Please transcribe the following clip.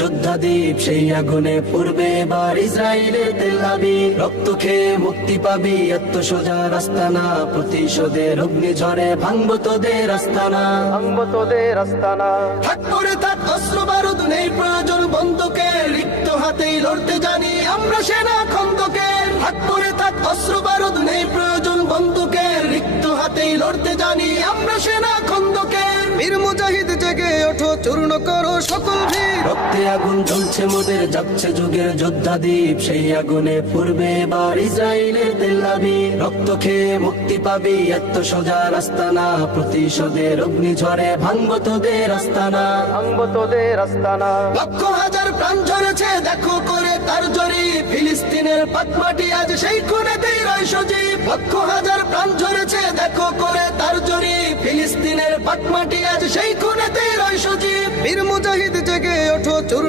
যোদ্ধা দ্বীপ সেই আগুনে পূর্বে এবার ইসরায়েলের তেল আবিব। রক্ত খেয়ে মুক্তি পাবি, এত সোজা রাস্তা না। প্রতিশোধের অগ্নিঝড়ে ভাঙবো তোদের আস্তানা, ভাঙবো তোদের আস্তানা। থাক করে থাক অস্ত্র বারুদ, নেই প্রয়োজন বন্দুকের। রিক্ত হাতেই লড়তে জানি আমরা সেনা খন্দকের। থাক করে থাক অস্ত্র বারুদ, নেই প্রয়োজন বন্দুকের। রিক্ত হাতেই লড়তে জানি আমরা সেনা খন্দকের। বীর মুজাহিদ জেগে ওঠো, চূর্ণ করো সকল ভিড়। রক্তে আগুন জ্বলছে মোদের, যাচ্ছে যুগের যোদ্ধা দ্বীপ। সেই আগুনে পূর্বে এবার ইসরায়েলের তেল আবিব। রক্ত খেয়ে মুক্তি পাবি, এত সোজা রাস্তা না। প্রতিশোধের অগ্নিঝড়ে ভাঙবো তোদের আস্তানা, ভাঙবো তোদের আস্তানা। লক্ষ হাজার প্রাণ ঝরেছে দেখো করে তার জরি। ফিলিস্তিনের পাটমাটি আজ সেই খুনেতেই রয় সজীব। লক্ষ হাজার প্রাণ ঝরেছে দেখো করে তার জরি। ফিলিস্তিনের পাটমাটি আজ সেই খুনেতেই রয় সজীব। বীর মুজাহিদ